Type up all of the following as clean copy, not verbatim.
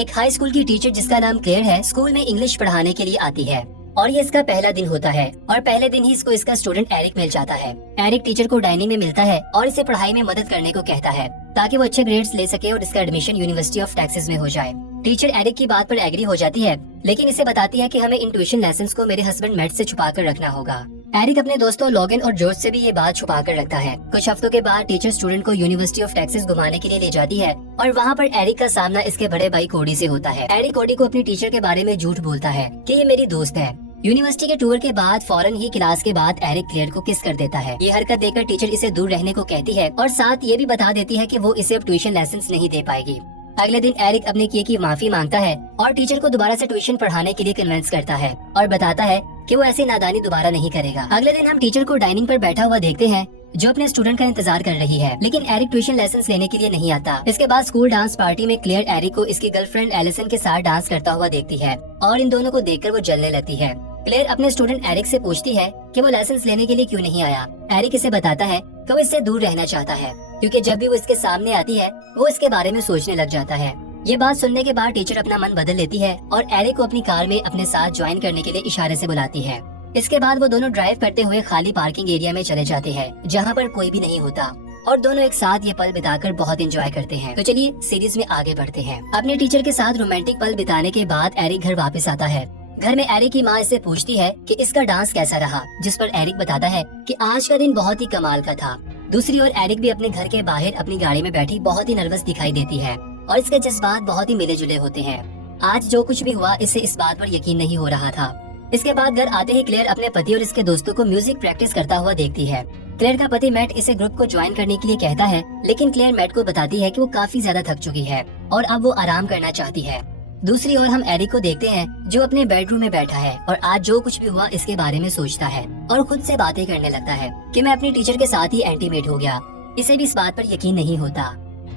एक high school की teacher जिसका नाम क्लेयर है स्कूल में इंग्लिश पढ़ाने के लिए आती है और ये इसका पहला दिन होता है और पहले दिन ही इसको इसका स्टूडेंट एरिक मिल जाता है। एरिक टीचर को डाइनिंग में मिलता है और इसे पढ़ाई में मदद करने को कहता है ताकि वो अच्छे ग्रेड्स ले सके और इसका एडमिशन यूनिवर्सिटी ऑफ टेक्सास में हो जाए। टीचर एरिक की बात पर एग्री हो जाती है, लेकिन इसे बताती है कि हमें इन ट्यूशन लेसन्स को मेरे हस्बैंड मैट से छुपा कर रखना होगा। एरिक अपने दोस्तों लॉगिन और जॉर्ज से भी ये बात छुपा कर रखता है। कुछ हफ्तों के बाद टीचर स्टूडेंट को यूनिवर्सिटी ऑफ टेक्सास घुमाने के लिए ले जाती है और वहाँ पर एरिक का सामना इसके बड़े भाई कोडी से होता है। एरिक कोडी को अपनी टीचर के बारे में झूठ बोलता है कि ये मेरी दोस्त है। यूनिवर्सिटी के टूर के बाद फौरन ही क्लास के बाद एरिक क्लेयर को किस कर देता है। ये हरकत देखकर टीचर इसे दूर रहने को कहती है और साथ ये भी बता देती है कि वो इसे अब ट्यूशन लेसन्स नहीं दे पाएगी। अगले दिन एरिक अपने किए की माफी मांगता है और टीचर को दोबारा से ट्यूशन पढ़ाने के लिए कन्विंस करता है और बताता है कि वो ऐसी नादानी दोबारा नहीं करेगा। अगले दिन हम टीचर को डाइनिंग पर बैठा हुआ देखते हैं जो अपने स्टूडेंट का इंतजार कर रही है, लेकिन एरिक ट्यूशन लेसन्स लेने के लिए नहीं आता। इसके बाद स्कूल डांस पार्टी में क्लेयर एरिक को इसकी गर्लफ्रेंड एलिसन के साथ डांस करता हुआ देखती है और इन दोनों को देखकर वो जलने लगती है। क्लेयर अपने स्टूडेंट एरिक से पूछती है कि वो लाइसेंस लेने के लिए क्यों नहीं आया। एरिक इसे बताता है कि वो इससे दूर रहना चाहता है क्योंकि जब भी वो इसके सामने आती है वो इसके बारे में सोचने लग जाता है। ये बात सुनने के बाद टीचर अपना मन बदल लेती है और एरिक को अपनी कार में अपने साथ ज्वाइन करने के लिए इशारे से बुलाती है। इसके बाद वो दोनों ड्राइव करते हुए खाली पार्किंग एरिया में चले जाते हैं जहाँ पर कोई भी नहीं होता और दोनों एक साथ ये पल बिताकर बहुत एंजॉय करते हैं। तो चलिए सीरीज में आगे बढ़ते हैं। अपने टीचर के साथ रोमांटिक पल बिताने के बाद एरिक घर वापस आता है। घर में एरिक की माँ इससे पूछती है कि इसका डांस कैसा रहा, जिस पर एरिक बताता है कि आज का दिन बहुत ही कमाल का था। दूसरी ओर एरिक भी अपने घर के बाहर अपनी गाड़ी में बैठी बहुत ही नर्वस दिखाई देती है और इसके जज्बात बहुत ही मिले जुले होते हैं। आज जो कुछ भी हुआ इससे इस बात पर यकीन नहीं हो रहा था। इसके बाद घर आते ही क्लेयर अपने पति और इसके दोस्तों को म्यूजिक प्रैक्टिस करता हुआ देखती है। क्लेयर का पति मैट इसे ग्रुप को ज्वाइन करने के लिए कहता है, लेकिन क्लेयर मैट को बताती है कि वो काफी ज्यादा थक चुकी है और अब वो आराम करना चाहती है। दूसरी ओर हम एरिक को देखते हैं जो अपने बेडरूम में बैठा है और आज जो कुछ भी हुआ इसके बारे में सोचता है और खुद से बातें करने लगता है कि मैं अपनी टीचर के साथ ही एंटीमेट हो गया। इसे भी इस बात पर यकीन नहीं होता।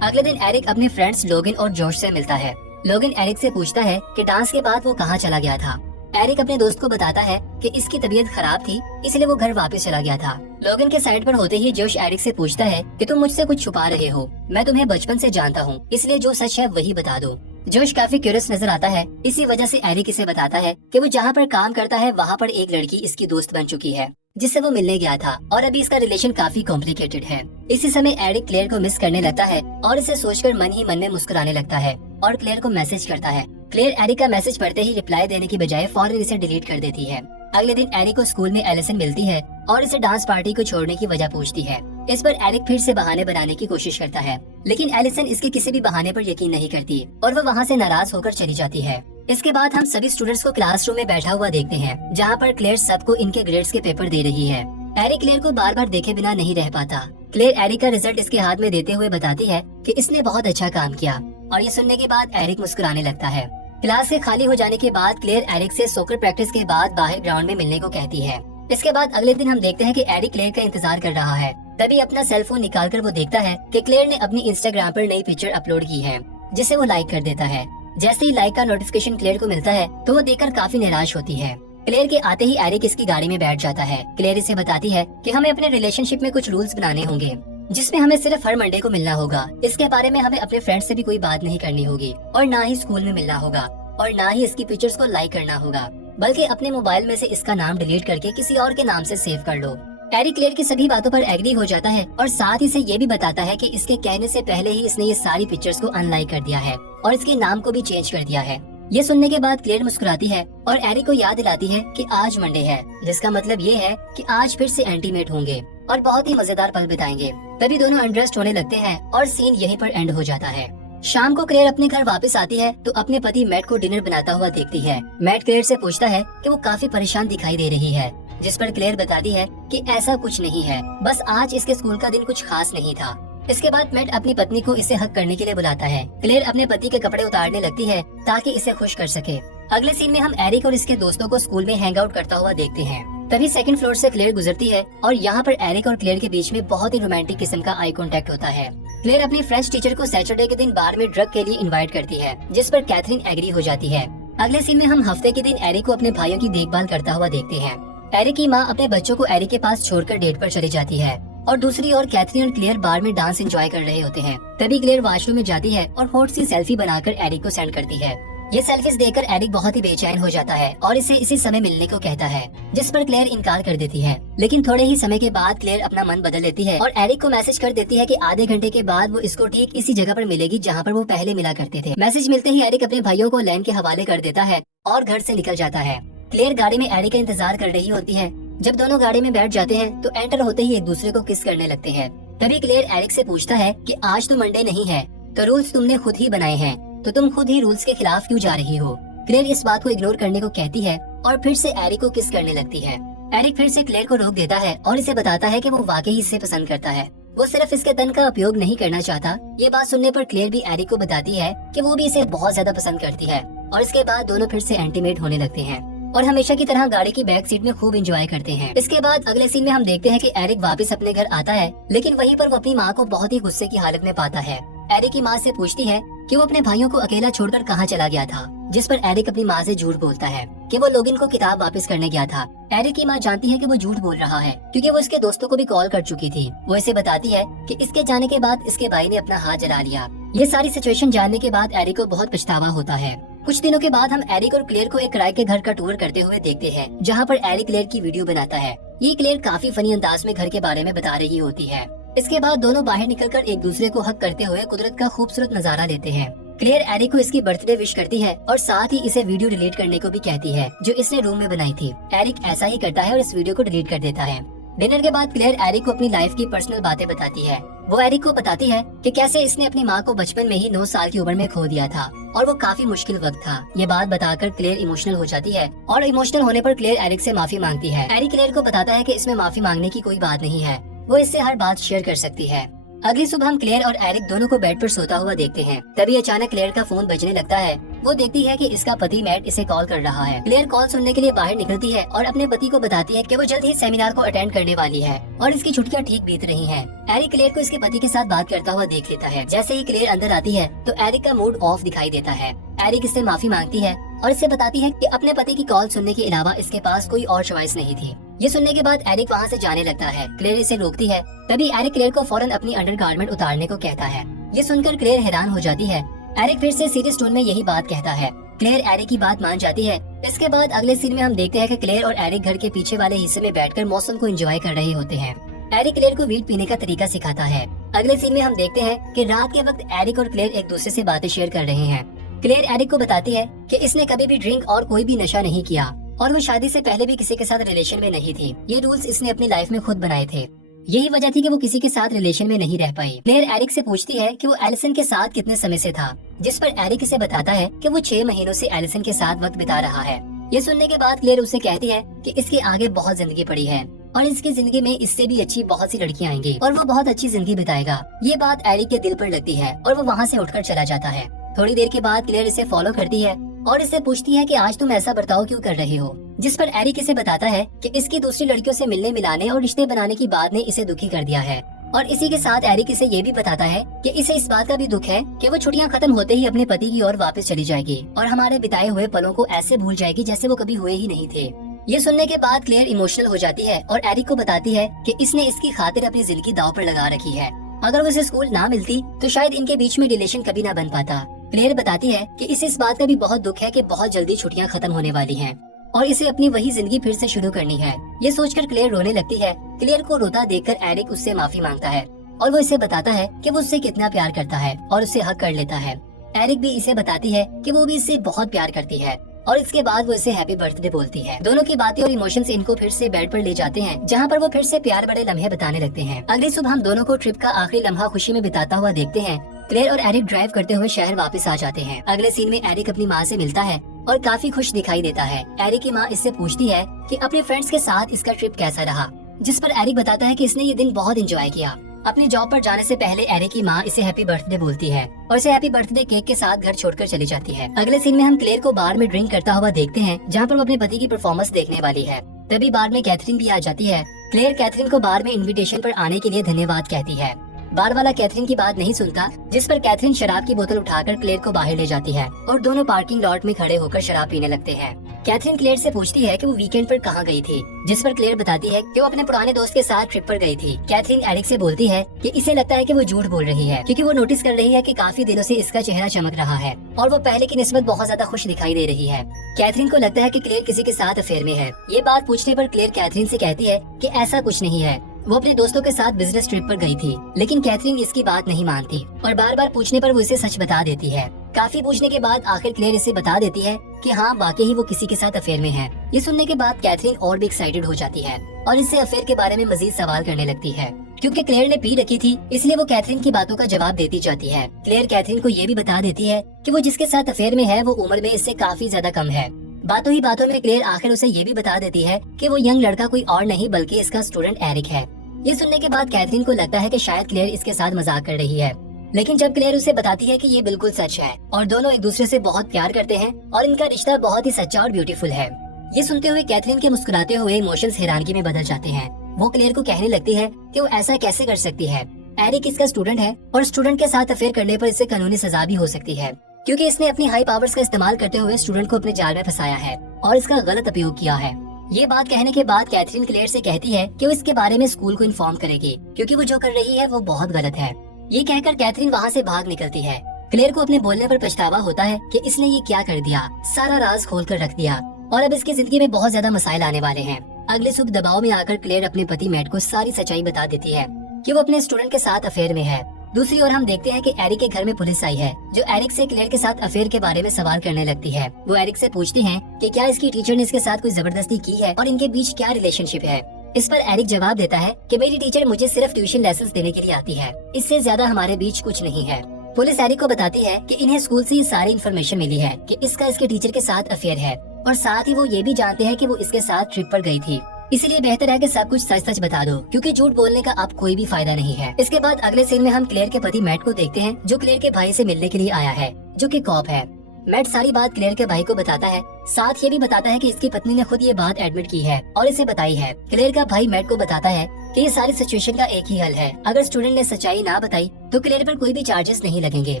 अगले दिन एरिक अपने फ्रेंड्स लोगिन और जॉर्ज से मिलता है। लोगिन एरिक से पूछता है कि डांस के बाद वो कहाँ चला गया था। एरिक अपने दोस्त को बताता है कि इसकी तबीयत खराब थी इसलिए वो घर वापस चला गया था। लोगन के साइड पर होते ही जोश एरिक से पूछता है कि तुम मुझसे कुछ छुपा रहे हो, मैं तुम्हें बचपन से जानता हूँ इसलिए जो सच है वही बता दो। जोश काफी क्यूरियस नजर आता है। इसी वजह से एरिक इसे बताता है कि वो जहाँ पर काम करता है वहाँ पर एक लड़की इसकी दोस्त बन चुकी है जिससे वो मिलने गया था और अभी इसका रिलेशन काफी कॉम्प्लिकेटेड है। इसी समय एरिक क्लेयर को मिस करने लगता है और इसे सोचकर मन ही मन में मुस्कुराने लगता है और क्लेयर को मैसेज करता है। क्लेयर एरिक का मैसेज पढ़ते ही रिप्लाई देने की बजाय फौरन इसे डिलीट कर देती है। अगले दिन एरिक को स्कूल में एलिसन मिलती है और इसे डांस पार्टी को छोड़ने की वजह पूछती है। इस पर एरिक फिर से बहाने बनाने की कोशिश करता है, लेकिन एलिसन इसके किसी भी बहाने पर यकीन नहीं करती और वो वहाँ से नाराज होकर चली जाती है। इसके बाद हम सभी स्टूडेंट्स को क्लासरूम में बैठा हुआ देखते हैं जहाँ पर क्लेयर सबको इनके ग्रेड्स के पेपर दे रही है। एरिक क्लेयर को बार बार देखे बिना नहीं रह पाता। क्लेयर एरिक का रिजल्ट इसके हाथ में देते हुए बताती है कि इसने बहुत अच्छा काम किया और ये सुनने के बाद एरिक मुस्कुराने लगता है। क्लास के खाली हो जाने के बाद क्लेयर एरिक से सोकर प्रैक्टिस के बाद बाहर ग्राउंड में मिलने को कहती है। इसके बाद अगले दिन हम देखते हैं कि एरिक क्लेयर का इंतजार कर रहा है। तभी अपना सेल फोन निकालकर वो देखता है कि क्लेयर ने अपनी इंस्टाग्राम पर नई पिक्चर अपलोड की है जिसे वो लाइक कर देता है। जैसे ही लाइक का नोटिफिकेशन क्लेयर को मिलता है तो वो देखकर काफी निराश होती है। क्लेयर के आते ही एरिक इसकी गाड़ी में बैठ जाता है। क्लेयर इसे बताती है कि हमें अपने रिलेशनशिप में कुछ रूल्स बनाने होंगे जिसमें हमें सिर्फ हर मंडे को मिलना होगा। इसके बारे में हमें अपने फ्रेंड से भी कोई बात नहीं करनी होगी और ना ही स्कूल में मिलना होगा और ना ही इसकी पिक्चर्स को लाइक करना होगा, बल्कि अपने मोबाइल में से इसका नाम डिलीट करके किसी और के नाम से सेव कर लो। एरिक क्लेयर की सभी बातों पर एग्री हो जाता है और साथ ही से ये भी बताता है कि इसके कहने से पहले ही इसने ये सारी पिक्चर्स को अनलाइक कर दिया है और इसके नाम को भी चेंज कर दिया है। ये सुनने के बाद क्लेयर मुस्कुराती है और एरिक को याद दिलाती है कि आज मंडे है, जिसका मतलब ये है कि आज फिर से एंटीमेट होंगे और बहुत ही मजेदार पल बिताएंगे। तभी दोनों अनड्रेस्ड होने लगते हैं और सीन यहीं पर एंड हो जाता है। शाम को क्लेयर अपने घर वापस आती है तो अपने पति मैट को डिनर बनाता हुआ देखती है। मैट क्लेयर से पूछता है कि वो काफी परेशान दिखाई दे रही है, जिस पर क्लेयर बताती है कि ऐसा कुछ नहीं है, बस आज इसके स्कूल का दिन कुछ खास नहीं था। इसके बाद मैट अपनी पत्नी को इसे हक करने के लिए बुलाता है। क्लेयर अपने पति के कपड़े उतारने लगती है ताकि इसे खुश कर सके। अगले सीन में हम एरिक और इसके दोस्तों को स्कूल में हैंग आउट करता हुआ देखते हैं। तभी सेकंड फ्लोर से क्लेयर गुजरती है और यहाँ पर एरिक और क्लेयर के बीच में बहुत ही रोमांटिक किस्म का आई कांटेक्ट होता है। क्लेयर अपनी फ्रेंच टीचर को सैटरडे के दिन बार में ड्रग के लिए इनवाइट करती है, जिस पर कैथरीन एग्री हो जाती है। अगले सीन में हम हफ्ते के दिन एरिक को अपने भाइयों की देखभाल करता हुआ देखते हैं। एरिक की माँ अपने बच्चों को एरिक के पास छोड़कर डेट पर चली जाती है और दूसरी ओर कैथरीन और क्लेयर बार में डांस एंजॉय कर रहे होते हैं। तभी क्लेयर वॉशरूम में जाती है और हॉट सी सेल्फी बनाकर एरिक को सेंड करती है। ये सेल्फीज देखकर एरिक बहुत ही बेचैन हो जाता है और इसे इसी समय मिलने को कहता है, जिस पर क्लेयर इनकार कर देती है। लेकिन थोड़े ही समय के बाद क्लेयर अपना मन बदल लेती है और एरिक को मैसेज कर देती है कि आधे घंटे के बाद वो इसको ठीक इसी जगह पर मिलेगी जहाँ पर वो पहले मिला करते थे। मैसेज मिलते ही एरिक अपने भाइयों को लैन के हवाले कर देता है और घर से निकल जाता है। क्लेयर गाड़ी में एरिक का इंतजार कर रही होती है। जब दोनों गाड़ी में बैठ जाते हैं तो एंटर होते ही एक दूसरे को किस करने लगते हैं। तभी क्लेयर एरिक से पूछता है कि आज तो मंडे नहीं है, तो रूल्स तुमने खुद ही बनाए हैं, तो तुम खुद ही रूल्स के खिलाफ क्यों जा रही हो। क्लेयर इस बात को इग्नोर करने को कहती है और फिर से एरिक को किस करने लगती है। एरिक फिर से क्लेयर को रोक देता है और इसे बताता है कि वो वाकई इससे पसंद करता है, वो सिर्फ इसके तन का उपयोग नहीं करना चाहता। ये बात सुनने पर क्लेयर भी एरिक को बताती है कि वो भी इसे बहुत ज्यादा पसंद करती है और इसके बाद दोनों फिर से इंटीमेट होने लगते हैं और हमेशा की तरह गाड़ी की बैक सीट में खूब एंजॉय करते हैं। इसके बाद अगले सीन में हम देखते हैं कि एरिक वापस अपने घर आता है, लेकिन वहीं पर वो अपनी माँ को बहुत ही गुस्से की हालत में पाता है। एरिक की माँ से पूछती है कि वो अपने भाइयों को अकेला छोड़कर कहाँ चला गया था, जिस पर एरिक अपनी माँ से झूठ बोलता है कि वो लोगिन को किताब वापस करने गया था। एरिक की माँ जानती है कि वो झूठ बोल रहा है क्योंकि वो इसके दोस्तों को भी कॉल कर चुकी थी। वो इसे बताती है कि इसके जाने के बाद इसके भाई ने अपना हाथ जला लिया। ये सारी सिचुएशन जानने के बाद एरिक को बहुत पछतावा होता है। कुछ दिनों के बाद हम एरिक और क्लेयर को एक किराए के घर का टूर करते हुए देखते हैं, जहाँ पर एरिक क्लेयर की वीडियो बनाता है। ये क्लेयर काफी फनी अंदाज में घर के बारे में बता रही होती है। इसके बाद दोनों बाहर निकलकर एक दूसरे को हक करते हुए कुदरत का खूबसूरत नजारा लेते हैं। क्लेयर एरिक को इसकी बर्थडे विश करती है और साथ ही इसे वीडियो डिलीट करने को भी कहती है जो इसने रूम में बनाई थी। एरिक ऐसा ही करता है और इस वीडियो को डिलीट कर देता है। डिनर के बाद क्लेयर एरिक को अपनी लाइफ की पर्सनल बातें बताती है। वो एरिक को बताती है कि कैसे इसने अपनी माँ को बचपन में ही 9 साल की उम्र में खो दिया था और वो काफी मुश्किल वक्त था। ये बात बताकर क्लेयर इमोशनल हो जाती है और इमोशनल होने पर क्लेयर एरिक से माफी मांगती है। एरिक क्लेयर को बताता है कि इसमें माफी मांगने की कोई बात नहीं है, वो इससे हर बात शेयर कर सकती है। अगली सुबह हम क्लेयर और एरिक दोनों को बेड पर सोता हुआ देखते हैं। तभी अचानक क्लेयर का फोन बजने लगता है। वो देखती है कि इसका पति मैट इसे कॉल कर रहा है। क्लेयर कॉल सुनने के लिए बाहर निकलती है और अपने पति को बताती है कि वो जल्द ही सेमिनार को अटेंड करने वाली है और इसकी छुट्टियां ठीक बीत रही हैं। एरिक क्लेयर को इसके पति के साथ बात करता हुआ देख लेता है। जैसे ही क्लेयर अंदर आती है तो एरिक का मूड ऑफ दिखाई देता है। एरिक इससे माफी मांगती है और इसे बताती है कि अपने पति की कॉल सुनने के अलावा इसके पास कोई और चॉइस नहीं थी। ये सुनने के बाद एरिक वहाँ से जाने लगता है। क्लेयर इसे रोकती है। तभी एरिक क्लेयर को फौरन अपनी अंडरगारमेंट उतारने को कहता है। ये सुनकर क्लेयर हैरान हो जाती है। एरिक फिर से सीरियस टोन में यही बात कहता है। क्लेयर एरिक की बात मान जाती है। इसके बाद अगले सीन में हम देखते हैं कि क्लेयर और एरिक घर के पीछे वाले हिस्से में बैठकर मौसम को एंजॉय कर रहे होते हैं। एरिक क्लेयर को वीट पीने का तरीका सिखाता है। अगले सीन में हम देखते हैं कि रात के वक्त एरिक और क्लेयर एक दूसरे से बातें शेयर कर रहे हैं। क्लेयर एरिक को बताती है कि इसने कभी भी ड्रिंक और कोई भी नशा नहीं किया और वो शादी से पहले भी किसी के साथ रिलेशन में नहीं थी। ये रूल्स इसने अपनी लाइफ में खुद बनाए थे। यही वजह थी कि वो किसी के साथ रिलेशन में नहीं रह पाई। क्लेयर एरिक से पूछती है कि वो एलिसन के साथ कितने समय से था, जिस पर एरिक इसे बताता है कि वो 6 महीनों से एलिसन के साथ वक्त बिता रहा है। ये सुनने के बाद क्लेयर उससे कहती है कि इसके आगे बहुत जिंदगी पड़ी है और इसकी जिंदगी में इससे भी अच्छी बहुत सी लड़कियां आएंगी और वो बहुत अच्छी जिंदगी बिताएगा। ये बात एरिक के दिल पर लगती है और वो वहाँ से उठकर चला जाता है। थोड़ी देर के बाद क्लेयर इसे फॉलो करती है और इससे पूछती है कि आज तुम ऐसा बर्ताव क्यों कर रहे हो, जिस पर एरिक इसे बताता है कि इसकी दूसरी लड़कियों से मिलने मिलाने और रिश्ते बनाने की बात ने इसे दुखी कर दिया है। और इसी के साथ एरिक इसे ये भी बताता है कि इसे इस बात का भी दुख है कि वो छुट्टियां खत्म होते ही अपने पति की ओर वापस चली जाएगी और हमारे बिताए हुए पलों को ऐसे भूल जाएगी जैसे वो कभी हुए ही नहीं थे। ये सुनने के बाद क्लेयर इमोशनल हो जाती है और एरिक को बताती है कि इसने इसकी खातिर अपनी जिंदगी दांव पर लगा रखी है। अगर वो इसे स्कूल ना मिलती तो शायद इनके बीच में रिलेशन कभी ना बन पाता। क्लेयर बताती है कि इसे इस बात का भी बहुत दुख है कि बहुत जल्दी छुट्टियां खत्म होने वाली हैं और इसे अपनी वही जिंदगी फिर से शुरू करनी है। ये सोचकर क्लेयर रोने लगती है। क्लेयर को रोता देखकर एरिक उससे माफी मांगता है और वो इसे बताता है कि वो उससे कितना प्यार करता है और उसे हक कर लेता है। एरिक भी इसे बताती है कि वो भी इससे बहुत प्यार करती है और इसके बाद वो इसे हैप्पी बर्थडे बोलती है। दोनों की बातें और इमोशंस इनको फिर से बेड पर ले जाते हैं, जहाँ पर वो फिर से प्यार बड़े लम्हे बताने लगते हैं। अगली सुबह हम दोनों को ट्रिप का आखिरी लम्हा खुशी में बिताता हुआ देखते हैं। क्लेयर और एरिक ड्राइव करते हुए शहर वापस आ जाते हैं। अगले सीन में एरिक अपनी माँ से मिलता है और काफी खुश दिखाई देता है। एरिक की माँ इससे पूछती है कि अपने फ्रेंड्स के साथ इसका ट्रिप कैसा रहा, जिस पर एरिक बताता है कि इसने ये दिन बहुत एंजॉय किया। अपनी जॉब पर जाने से पहले एरिक की माँ इसे हैप्पी बर्थडे बोलती है और इसे हैप्पी बर्थडे केक के साथ घर छोड़कर चली जाती है। अगले सीन में हम क्लेयर को बार में ड्रिंक करता हुआ देखते हैं, जहाँ पर वो अपने पति की परफॉर्मेंस देखने वाली है। तभी बार में कैथरीन भी आ जाती है। क्लेयर कैथरीन को बार में इनविटेशन पर आने के लिए धन्यवाद कहती है। बार वाला कैथरीन की बात नहीं सुनता, जिस पर कैथरीन शराब की बोतल उठाकर क्लेयर को बाहर ले जाती है और दोनों पार्किंग लॉट में खड़े होकर शराब पीने लगते हैं। कैथरीन क्लेयर से पूछती है कि वो वीकेंड पर कहाँ गई थी, जिस पर क्लेयर बताती है कि वो अपने पुराने दोस्त के साथ ट्रिप पर गई थी। कैथरीन एरिक से बोलती है कि इसे लगता है कि वो झूठ बोल रही है, क्योंकि वो नोटिस कर रही है कि काफी दिनों से इसका चेहरा चमक रहा है और वो पहले की निस्बत बहुत ज्यादा खुश दिखाई दे रही है। कैथरीन को लगता है कि क्लेयर किसी के साथ अफेयर में है। ये बात पूछने पर क्लेयर कैथरीन से कहती है कि ऐसा कुछ नहीं है, वो अपने दोस्तों के साथ बिजनेस ट्रिप पर गई थी। लेकिन कैथरीन इसकी बात नहीं मानती और बार बार पूछने पर वो इसे सच बता देती है। काफी पूछने के बाद आखिर क्लेयर इसे बता देती है कि हाँ, वाकई ही वो किसी के साथ अफेयर में है। ये सुनने के बाद कैथरीन और भी एक्साइटेड हो जाती है और इससे अफेयर के बारे में मजीद सवाल करने लगती है। क्योंकि क्लेयर ने पी रखी थी, इसलिए वो कैथरीन की बातों का जवाब देती जाती है। क्लेयर कैथरीन को ये भी बता देती है कि वो जिसके साथ अफेयर में है वो उम्र में इससे काफी ज्यादा कम है। बातों ही बातों में क्लेयर आखिर उसे ये भी बता देती है कि वो यंग लड़का कोई और नहीं बल्कि इसका स्टूडेंट एरिक है। ये सुनने के बाद कैथरीन को लगता है कि शायद क्लेयर इसके साथ मजाक कर रही है, लेकिन जब क्लेयर उसे बताती है कि ये बिल्कुल सच है और दोनों एक दूसरे से बहुत प्यार करते हैं और इनका रिश्ता बहुत ही सच्चा और ब्यूटीफुल है। ये सुनते हुए कैथरीन के मुस्कुराते हुए इमोशंस हैरानगी में बदल जाते हैं। वो क्लेयर को कहने लगती है कि वो ऐसा कैसे कर सकती है। एरिक इसका स्टूडेंट है और स्टूडेंट के साथ अफेयर करने पर इससे कानूनी सजा भी हो सकती है, क्योंकि इसने अपनी हाई पावर्स का इस्तेमाल करते हुए स्टूडेंट को अपने जाल में फंसाया है और इसका गलत उपयोग किया है। ये बात कहने के बाद कैथरीन क्लेयर से कहती है कि वो इसके बारे में स्कूल को इन्फॉर्म करेगी, क्योंकि वो जो कर रही है वो बहुत गलत है। ये कहकर कैथरीन वहाँ से भाग निकलती है। क्लेयर को अपने बोलने पर पछतावा होता है कि इसने ये क्या कर दिया, सारा राज खोल कर रख दिया और अब इसकी जिंदगी में बहुत ज्यादा मसाइल आने वाले हैं। अगले सुबह दबाव में आकर क्लेयर अपने पति मैट को सारी सच्चाई बता देती है कि वो अपने स्टूडेंट के साथ अफेयर में है। दूसरी ओर हम देखते हैं कि एरिक के घर में पुलिस आई है, जो एरिक से क्लेयर के साथ अफेयर के बारे में सवाल करने लगती है। वो एरिक से पूछती हैं कि क्या इसकी टीचर ने इसके साथ कोई जबरदस्ती की है और इनके बीच क्या रिलेशनशिप है। इस पर एरिक जवाब देता है कि मेरी टीचर मुझे सिर्फ ट्यूशन लेसन्स देने के लिए आती है, इससे ज्यादा हमारे बीच कुछ नहीं है। पुलिस एरिक को बताती है कि इन्हें स्कूल से ये सारी इन्फॉर्मेशन मिली है कि इसका इसके टीचर के साथ अफेयर है और साथ ही वो ये भी जानते हैं कि वो इसके साथ ट्रिप पर गई थी। इसीलिए बेहतर है कि सब कुछ सच सच बता दो, क्योंकि झूठ बोलने का अब कोई भी फायदा नहीं है। इसके बाद अगले सीन में हम क्लेयर के पति मैट को देखते हैं, जो क्लेयर के भाई से मिलने के लिए आया है, जो कि कॉप है। मैट सारी बात क्लेयर के भाई को बताता है, साथ ये भी बताता है कि इसकी पत्नी ने खुद ये बात एडमिट की है और इसे बताई है। क्लेयर का भाई मैट को बताता है कि ये सारी सिचुएशन का एक ही हल है, अगर स्टूडेंट ने सच्चाई ना बताई तो क्लेयर पर कोई भी चार्जेस नहीं लगेंगे।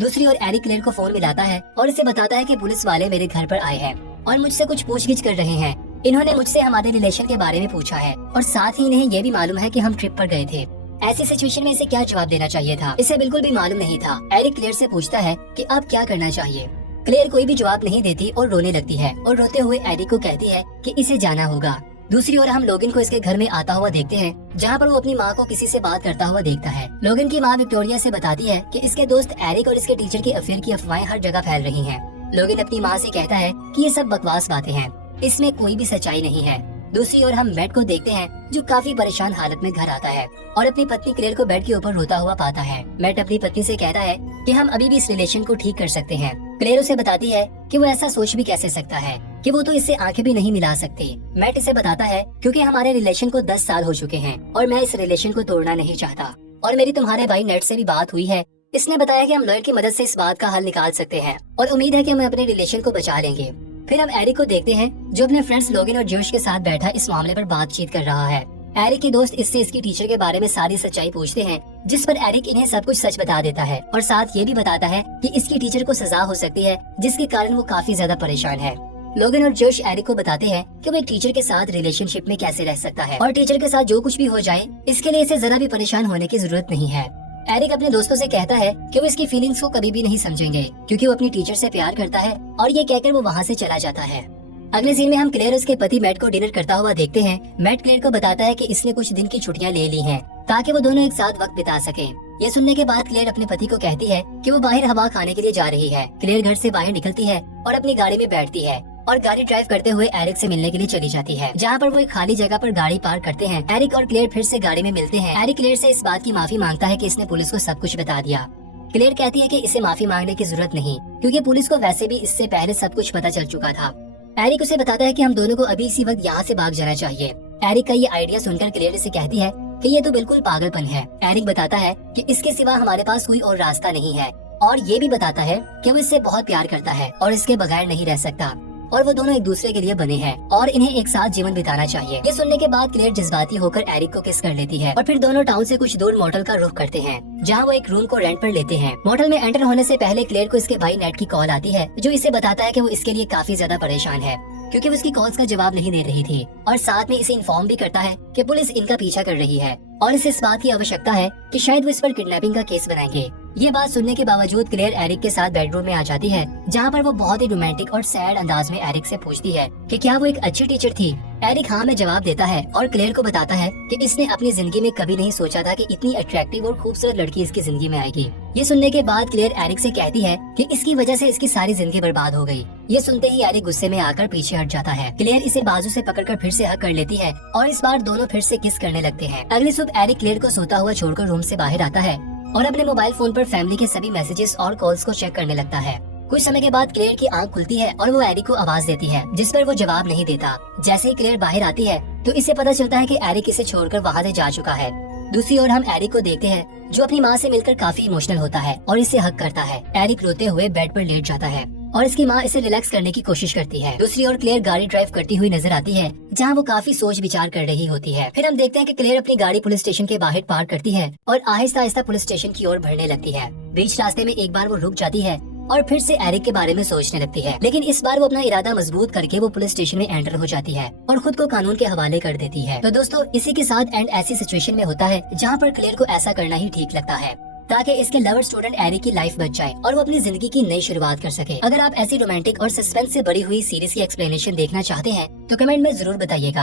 दूसरी ओर एरिक क्लेयर को फोन मिलाता है और इसे बताता है कि पुलिस वाले मेरे घर पर आए हैं और मुझसे कुछ पूछगिछ कर रहे हैं। इन्होंने मुझसे हमारे रिलेशन के बारे में पूछा है और साथ ही इन्हें ये भी मालूम है कि हम ट्रिप पर गए थे। ऐसी सिचुएशन में इसे क्या जवाब देना चाहिए था, इसे बिल्कुल भी मालूम नहीं था। एरिक क्लेयर से पूछता है कि अब क्या करना चाहिए। क्लेयर कोई भी जवाब नहीं देती और रोने लगती है और रोते हुए एरिक को कहती है कि इसे जाना होगा। दूसरी ओर हम लोगन को इसके घर में आता हुआ देखते हैं, जहाँ पर वो अपनी माँ को किसी से बात करता हुआ देखता है। लोगन की माँ विक्टोरिया से बताती है कि इसके दोस्त एरिक और इसके टीचर के अफेयर की अफवाहें हर जगह फैल रही हैं। लोगन अपनी माँ से कहता है कि ये सब बकवास बातें हैं, इसमें कोई भी सच्चाई नहीं है। दूसरी ओर हम मैट को देखते हैं, जो काफी परेशान हालत में घर आता है और अपनी पत्नी क्लेयर को बेड के ऊपर रोता हुआ पाता है। मैट अपनी पत्नी से कहता है कि हम अभी भी इस रिलेशन को ठीक कर सकते हैं। क्लेयर उसे बताती है कि वो ऐसा सोच भी कैसे सकता है कि वो तो इससे आंखें भी नहीं मिला सकती। मैट इसे बताता है क्योंकि हमारे रिलेशन को 10 साल हो चुके हैं और मैं इस रिलेशन को तोड़ना नहीं चाहता और मेरी तुम्हारे भाई नेट से भी बात हुई है। इसने बताया कि हम लॉयर की मदद से इस बात का हल निकाल सकते हैं और उम्मीद है कि हम अपने रिलेशन को बचा लेंगे। फिर हम एरिक को देखते हैं, जो अपने फ्रेंड्स लोगन और जोश के साथ बैठा इस मामले पर बातचीत कर रहा है। एरिक के दोस्त इससे इसकी टीचर के बारे में सारी सच्चाई पूछते हैं, जिस पर एरिक इन्हें सब कुछ सच बता देता है और साथ ये भी बताता है कि इसकी टीचर को सजा हो सकती है, जिसके कारण वो काफी ज्यादा परेशान है। लोगन और जोश एरिक को बताते हैं कि वो एक टीचर के साथ रिलेशनशिप में कैसे रह सकता है और टीचर के साथ जो कुछ भी हो जाए इसके लिए इसे जरा भी परेशान होने की जरूरत नहीं है। एरिक अपने दोस्तों से कहता है कि वो इसकी फीलिंग्स को कभी भी नहीं समझेंगे, क्योंकि वो अपनी टीचर से प्यार करता है और ये कहकर वो वहाँ से चला जाता है। अगले सीन में हम क्लेयर उसके पति मैट को डिनर करता हुआ देखते हैं। मैट क्लेयर को बताता है कि इसने कुछ दिन की छुट्टियां ले ली हैं ताकि वो दोनों एक साथ वक्त बिता सकें। ये सुनने के बाद क्लेयर अपने पति को कहती है कि वो बाहर हवा खाने के लिए जा रही है। क्लेयर घर से बाहर निकलती है और अपनी गाड़ी में बैठती है और गाड़ी ड्राइव करते हुए एरिक से मिलने के लिए चली जाती है, जहाँ पर वो एक खाली जगह पर गाड़ी पार्क करते हैं। एरिक और क्लेयर फिर से गाड़ी में मिलते हैं। एरिक क्लेयर से इस बात की माफी मांगता है कि इसने पुलिस को सब कुछ बता दिया। क्लेयर कहती है कि इसे माफी मांगने की जरूरत नहीं, क्योंकि पुलिस को वैसे भी इससे पहले सब कुछ पता चल चुका था। एरिक उसे बताता है कि हम दोनों को अभी इसी वक्त यहाँ से भाग जाना चाहिए। एरिक का ये आइडिया सुनकर क्लेयर इसे कहती है कि ये तो बिल्कुल पागलपन है। एरिक बताता है कि इसके सिवा हमारे पास कोई और रास्ता नहीं है और ये भी बताता है कि वो इससे बहुत प्यार करता है और इसके बगैर नहीं रह सकता। और वो दोनों एक दूसरे के लिए बने हैं और इन्हें एक साथ जीवन बिताना चाहिए। ये सुनने के बाद क्लेयर जज्बाती होकर एरिक को किस कर लेती है और फिर दोनों टाउन से कुछ दूर मोटल का रुख करते हैं, जहाँ वो एक रूम को रेंट पर लेते हैं। मोटल में एंटर होने से पहले क्लेयर को इसके भाई नेट की कॉल आती है, जो इसे बताता है कि वो इसके लिए काफी ज्यादा परेशान है क्योंकि वो इसकी कॉल्स का जवाब नहीं दे रही थी, और साथ में इसे इन्फॉर्म भी करता है कि पुलिस इनका पीछा कर रही है और इसे इस बात की आवश्यकता है कि शायद वो इस पर किडनैपिंग का केस बनाएंगे। ये बात सुनने के बावजूद क्लेयर एरिक के साथ बेडरूम में आ जाती है, जहाँ पर वो बहुत ही रोमांटिक और सैड अंदाज में एरिक से पूछती है कि क्या वो एक अच्छी टीचर थी। एरिक हाँ में जवाब देता है और क्लेयर को बताता है कि इसने अपनी जिंदगी में कभी नहीं सोचा था कि इतनी अट्रैक्टिव और खूबसूरत लड़की इसकी जिंदगी में आएगी। ये सुनने के बाद क्लेयर एरिक से कहती है कि इसकी वजह से इसकी सारी जिंदगी बर्बाद हो गई। ये सुनते ही एरिक गुस्से में आकर पीछे हट जाता है। क्लेयर इसे बाजू से पकड़कर फिर से हक कर लेती है और इस बार दोनों फिर से किस करने लगते हैं। अगली सुबह एरिक क्लेयर को सोता हुआ छोड़कर रूम से बाहर आता है और अपने मोबाइल फोन पर फैमिली के सभी मैसेजेस और कॉल्स को चेक करने लगता है। कुछ समय के बाद क्लेयर की आंख खुलती है और वो एरिक को आवाज देती है, जिस पर वो जवाब नहीं देता। जैसे ही क्लेयर बाहर आती है तो इसे पता चलता है कि एरिक इसे छोड़कर वहाँ से जा चुका है। दूसरी ओर हम एरिक को देखते हैं, जो अपनी माँ से मिलकर काफी इमोशनल होता है और इसे हक करता है। एरिक रोते हुए बेड पर लेट जाता है और इसकी माँ इसे रिलैक्स करने की कोशिश करती है। दूसरी ओर क्लेयर गाड़ी ड्राइव करती हुई नजर आती है, जहाँ वो काफी सोच विचार कर रही होती है। फिर हम देखते हैं कि क्लेयर अपनी गाड़ी पुलिस स्टेशन के बाहर पार्क करती है और आहिस्ता आहिस्ता पुलिस स्टेशन की ओर बढ़ने लगती है। बीच रास्ते में एक बार वो रुक जाती है और फिर से एरिक के बारे में सोचने लगती है, लेकिन इस बार वो अपना इरादा मजबूत करके वो पुलिस स्टेशन में एंटर हो जाती है और खुद को कानून के हवाले कर देती है। तो दोस्तों, इसी के साथ एंड ऐसी सिचुएशन में होता है जहाँ पर क्लेयर को ऐसा करना ही ठीक लगता है, ताकि इसके लवर स्टूडेंट एरिक की लाइफ बच जाए और वो अपनी जिंदगी की नई शुरुआत कर सके। अगर आप ऐसी रोमांटिक और सस्पेंस से भरी हुई सीरीज की एक्सप्लेनेशन देखना चाहते हैं तो कमेंट में जरूर बताइएगा।